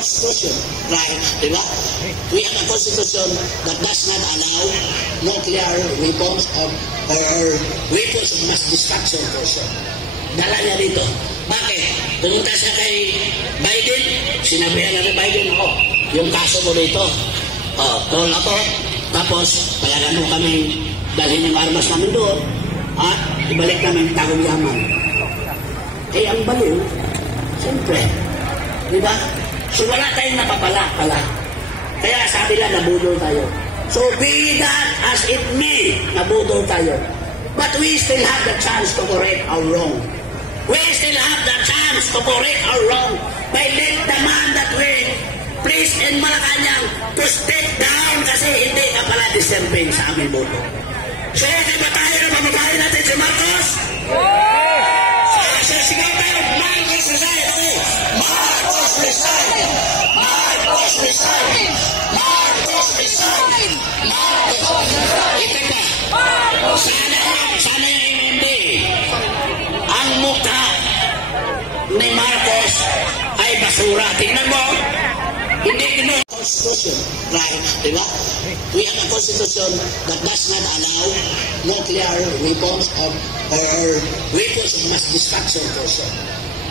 Constitution, right? Diba? We have a constitution that does not allow nuclear weapons or weapons of mass destruction also. Dala niya dito. Bakit? Pumunta siya kay Biden, sinabihan na ni Biden, yung kaso mo dito, call ako, tapos payagan mo kami dalhin yung armas namin doon, at ibalik namin tagong yaman. Eh, ang baliw, siyempre, diba? So wala tayong napapala pala. Kaya sabi lang, nabudol tayo. So be that as it may, nabudol tayo. But we still have the chance to correct our wrong. We still have the chance to correct our wrong by let the man that we place in Malacanang to step down kasi hindi ka pala deserving sa aming boto. So di ba tayo na mababahin natin si Marcos? So sigaw tayo, Marcos Resign! Marcos Resign! Marcos Resign! Marcos Resign! Marcos Resign! Ito ba? Sana yung MMD. Ang mukha ni Marcos ay basura. Tingnan mo, hindi Constitution, right? Diba? We have a constitution that does not allow nuclear weapons or weapons of mass destruction also.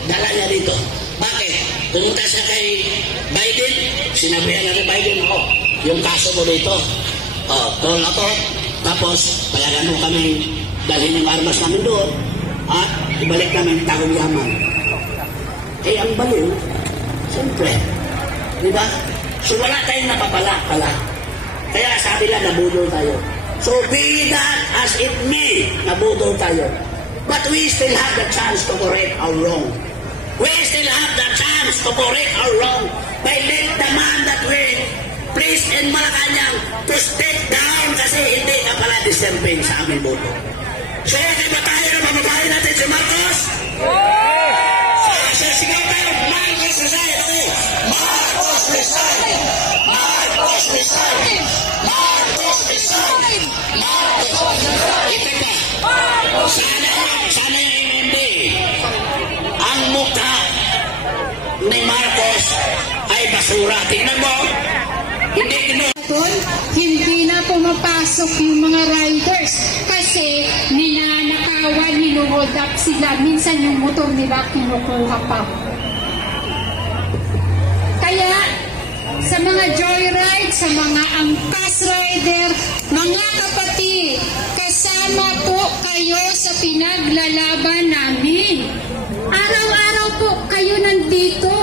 Dala niya dito. Bakit? Pumunta siya kay Biden, sinabihan na ni Biden, yung kaso mo dito, call ako, tapos payagan mo kami dalhin yung armas namin doon, at ibalik namin tagong yaman. Eh, ang baliw, siyempre, diba? So wala tayong napapala pala. Kaya sabi lang, nabudol tayo. So be that as it may, nabudol tayo. But we still have the chance to correct our wrong. We still have the chance to correct our wrong by let the man that we place in Malacanang to step down kasi hindi ka pala deserving sa aming boto. So di ba tayo na mababahin natin si Marcos? So sigaw tayo, Marcos Resign! Marcos Resign! Marcos Resign! Marcos Resign! Marcos Resign! Ito ba? Sana yung MMD. Ang mukha ni Marcos ay basura. Tingnan mo, hindi na pumapasok yung mga riders kasi ninanakawan, ninuhold up sila. Minsan yung motor nila kinukuha pa. Kaya sa mga joyride, sa mga angkas rider, mga kapatid, kasama po kayo sa pinaglalaban namin. Araw-araw po kayo nandito.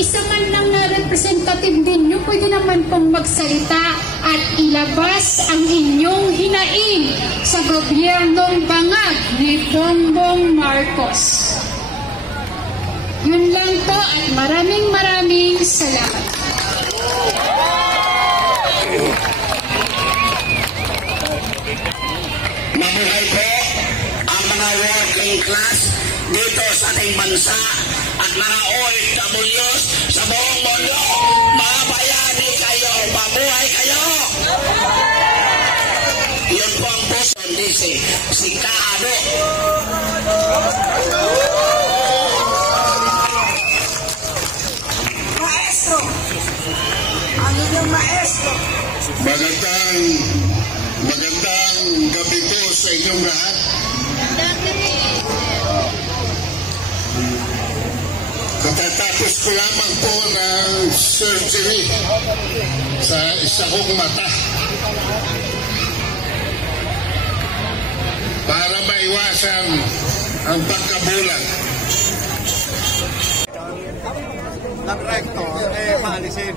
Isa man lang na representative ninyo, pwede naman pong magsalita at ilabas ang inyong hinaing sa gobyernong bangag ni Bongbong Marcos. Yun lang po at maraming salamat. Mabuhay po ang mga working class dito sa ating bansa at mga OFWs sa buong mundo. Mga bayani kayo, mabuhay kayo! Yun po ang puso ni si Kaado. Maestro! Ang inyong maestro! Magandang gabi po sa inyong lahat. Katatapos ko lamang po ng surgery sa isa kong mata para maiwasan ang pagkabulag. Ng rector, maalisin.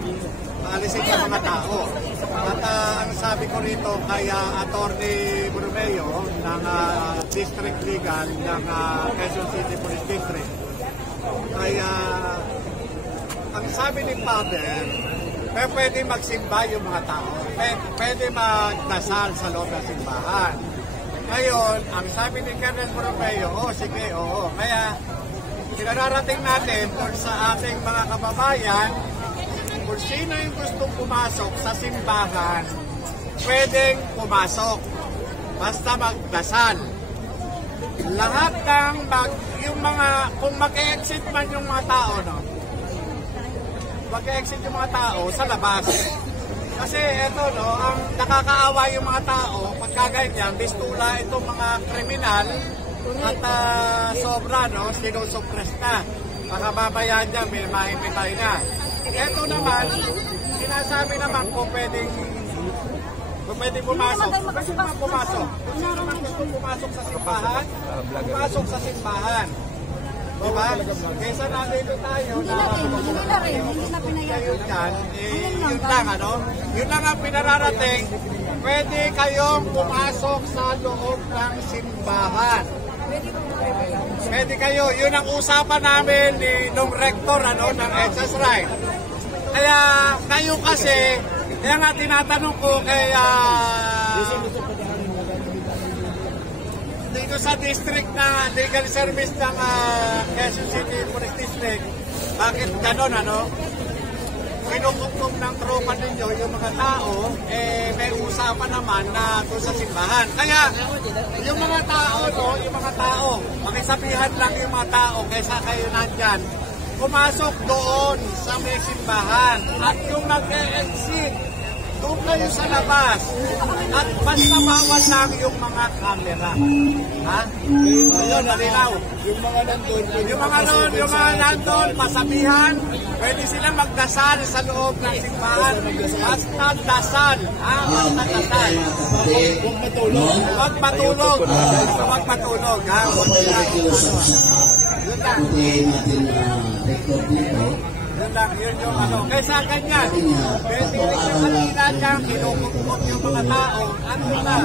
alisin sa mga tao. At ang sabi ko rito kay Attorney Brumeo ng District Legal ng Quezon City Police District, ay ang sabi ni Father, pwede magsimba yung mga tao. Pwede magdasal sa loob ng simbahan. Ngayon, ang sabi ni Colonel Brumeo, sige, oo. Kaya, pinararating natin kung sa ating mga kababayan, kung sino yung gustong pumasok sa simbahan, pwedeng pumasok. Basta magdasal. Lahat ng yung mga, kung mag-exit man yung mga tao, no? Mag-exit yung mga tao sa labas. Kasi eto, no, ang nakakaawa yung mga tao, pagkaganyan, bistula itong mga kriminal at sobra, no, sinusuppress na. Makababayaan niya, may mahimipay na. Eto naman, sinasabi naman kung pwedeng pumasok. Pwede naman pumasok. Kung sino naman gusto pumasok sa simbahan, pumasok sa simbahan. Diba? Kaysa nandito tayo yun lang, ano? Yun lang ang pinararating. Pwede kayong pumasok sa loob ng simbahan. Pwede kayo. Yun ang usapan namin nung rector, ano, ng SS Right. Kaya kayo kasi, kaya nga tinatanong ko kay dito sa district na legal service ng Quezon City Police District, bakit ganon, ano? Kinukukum ng tropa ninyo yung mga tao, may usapan naman na doon sa simbahan. Kaya, yung mga tao, no, yung mga tao, makisabihan lang yung mga tao kaysa kayo nandyan, pumasok doon sa may simbahan at yung nag-exit, doon kayo sa labas at basta bawal lang yung mga camera. Ha? Ayun, nalinaw. Yung mga nandun, masabihan, pwede silang magdasal sa loob ng simbahan. Basta dasal. Ha? Basta dasal. Huwag matulog. Huwag matulog. Ha? Yun lang. Yun yung ano. Kaysa ganyan, pwede yung kanina dyan, kinukukot yung mga tao. Ano na?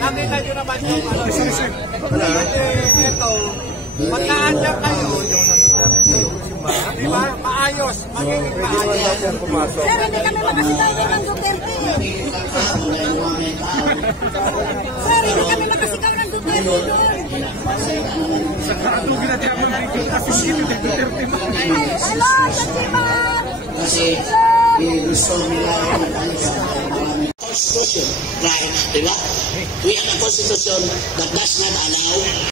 Nakita nyo naman yung ano. Ito, pagkaandyan kayo, diba? Maayos. Magiging maayos. Sir, hindi kami makasikaw ng Duterte. Sir, hindi kami makasikaw ng Duterte. Hello, Sachiman! Kasi gusto nila Constitution, right? Diba? We have a constitution that does not allow